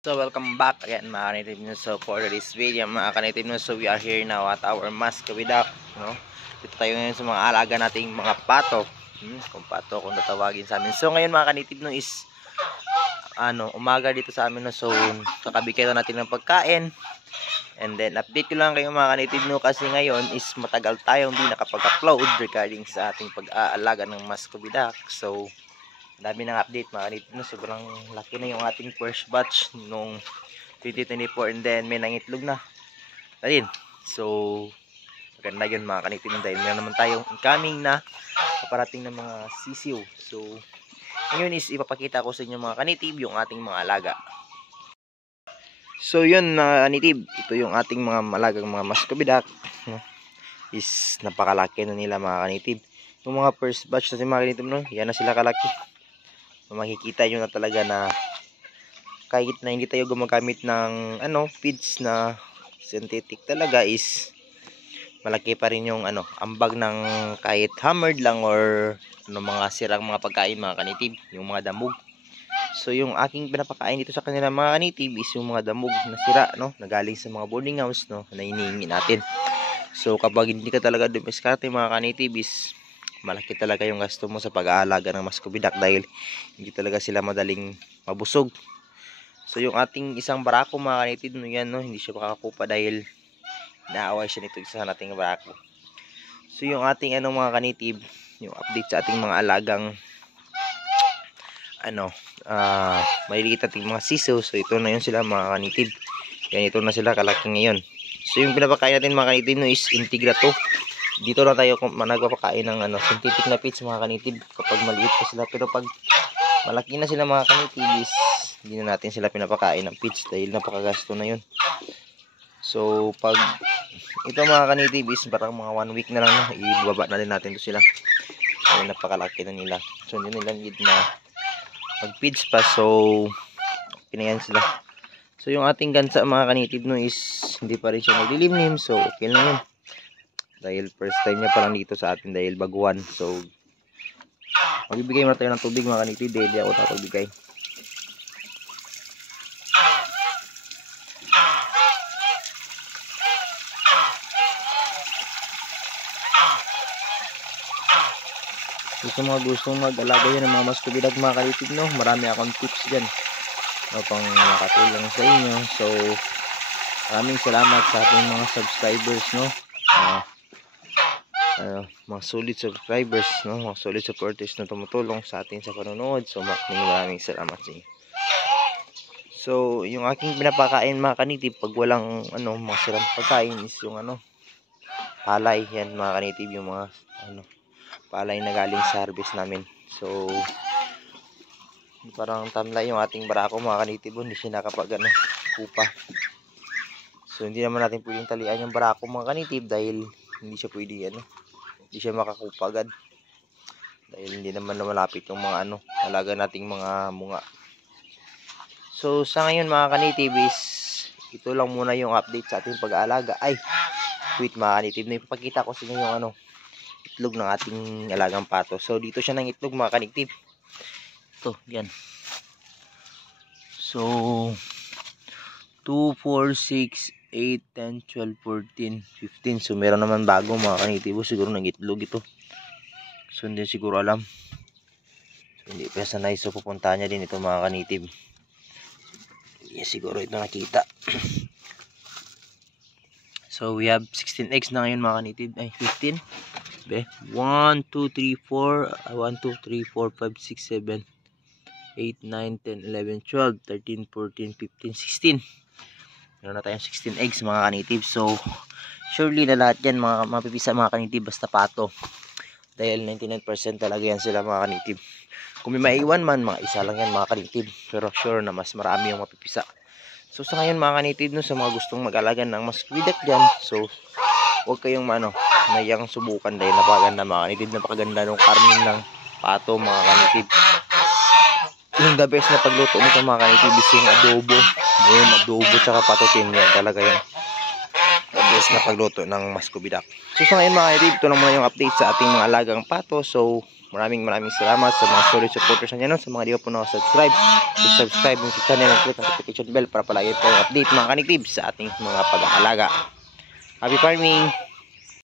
So welcome back again mga ka-native news. So for this video mga ka-native news, so we are here now at our Mascobida, no? Dito tayo ngayon sa mga alaga nating mga pato, kung pato kung tatawagin sa amin. So ngayon mga ka-native news is umaga dito sa amin, no? So kakabigay natin ng pagkain, and then update ko lang kayo mga ka-native news kasi ngayon is matagal tayong hindi nakapag-upload regarding sa ating pag-aalaga ng Mascobida. So dami ng update mga ka-native news. Sobrang laki na yung ating first batch nung 2024, and then may nangitlog na ayun. So maganda yun mga ka-native news dahil meron naman tayong incoming na paparating ng mga sisiw. So ngayon is ipapakita ko sa inyo mga ka-native yung ating mga alaga. So yun mga ka-native, ito yung ating mga malagang mga Mascobida, no? Is napakalaki na nila mga ka-native. Yung mga first batch natin mga ka-native, no? Yan na sila kalaki. Makikita nyo na talaga na kahit na hindi tayo gumagamit ng feeds na synthetic, talaga is malaki pa rin yung ambag ng kahit hammered lang or mga sirang mga pagkain mga ka-native, yung mga damog. So yung aking pinapakain dito sa kanila mga ka-native is yung mga damog na sira, no, na galing sa mga boarding house, no, na hinihingi natin. So kapag hindi ka talaga dumiskarte mga ka-native is malaki talaga yung gasto mo sa pag-aalaga ng Mascobida dahil hindi talaga sila madaling mabusog. So yung ating isang barako mga ka-native, no, yan, no, hindi siya makakupa dahil naaway siya nito isa nating barako. So yung ating mga ka-native, yung update sa ating mga alagang maliliit ating mga siso. So ito na yun sila mga ka-native. Yan, ito na sila kalaki ngayon. So yung pinapakain natin mga ka-native, no, is Integra 2. Dito na tayo nagpapakain ng synthetic na feeds mga ka-native kapag maliit pa sila, pero pag malaki na sila mga ka-native is hindi na natin sila pinapakain ng feeds dahil napakagasto na yun. So pag ito mga ka-native is parang mga 1 week na lang, no, ibaba na din natin to sila dahil napakalaki na nila. So hindi nila need na pag feeds pa, so pinayan sila. So yung ating gansa mga ka-native, no, is hindi pa rin siya naglilimlim, so okay lang yun dahil first time niya pa lang dito sa atin dahil baguhan. So magbibigay muna tayo ng tubig mga ka-native dahil di ako nakapagbigay. Sa mga gustong mag-alaga yan ng mga Mascobida mga ka-native, no, marami akong tips dyan, no, pang makatulong sa inyo. So maraming salamat sa ating mga subscribers, no, mga solid subscribers, no, mga solid supporters na tumutulong sa atin sa panonood. So maraming salamat sa inyo. So yung aking pinapakain mga ka-native pag walang mga sirang pagkain is yung palay. Yan mga ka-native, yung mga palay na galing sa harvest namin. So parang tamlay yung ating barako mga ka-native, hindi siya nakapag kupa. So hindi naman natin pwedeng talian yung barako mga ka-native dahil hindi siya pwede hindi siya makakupa agad dahil hindi naman na malapit yung mga alaga nating mga munga. So sa ngayon mga ka-native is ito lang muna yung update sa ating pag-aalaga. Ay wait mga ka-native, na ipapakita ko sa inyo yung itlog ng ating alagang pato. So dito siya ng itlog mga ka-native. Ito, yan. So 2, 4, 6, 8, 10, 12, 14, 15. So meron naman bago mga ka-native, siguro nag-itlog ito. So hindi siguro alam. So hindi pa sanay, so pupunta niya din ito mga ka-native. Yes, siguro ito nakita. So we have 16 eggs na ngayon mga ka-native. Ay 15. 1, 2, 3, 4, 1, 2, 3, 4, 5, 6, 7, 8, 9, 10, 11, 12, 13, 14, 15, 16. Meron na tayong 16 eggs mga ka-native. So surely na lahat yan mapipisa mga ka-native basta pato dahil 99% talaga yan sila mga ka-native. Kung may maiwan man, mga isa lang yan mga ka-native, pero sure na mas marami yung mapipisa. So sa ngayon mga ka-native, no, sa mga gustong mag-alaga ng Mascobida dyan, so huwag kayong nayang subukan dahil napakaganda mga ka-native. Napakaganda ng karning ng pato mga ka-native. Yung the best na pagluto nito mga ka-native is yung adobo. Yung adobo tsaka patotin yan talaga yan. the best na pagluto ng Muscovy Duck. So sa ngayon mga kanitib, ito lang muna yung update sa ating mga alagang pato. So maraming salamat sa mga solid supporters na sa mga di pa po nakasubscribe. Please subscribe yung channel and click ang notification bell para palagi po yung update mga kanitib sa ating mga pag-aalaga. Happy farming!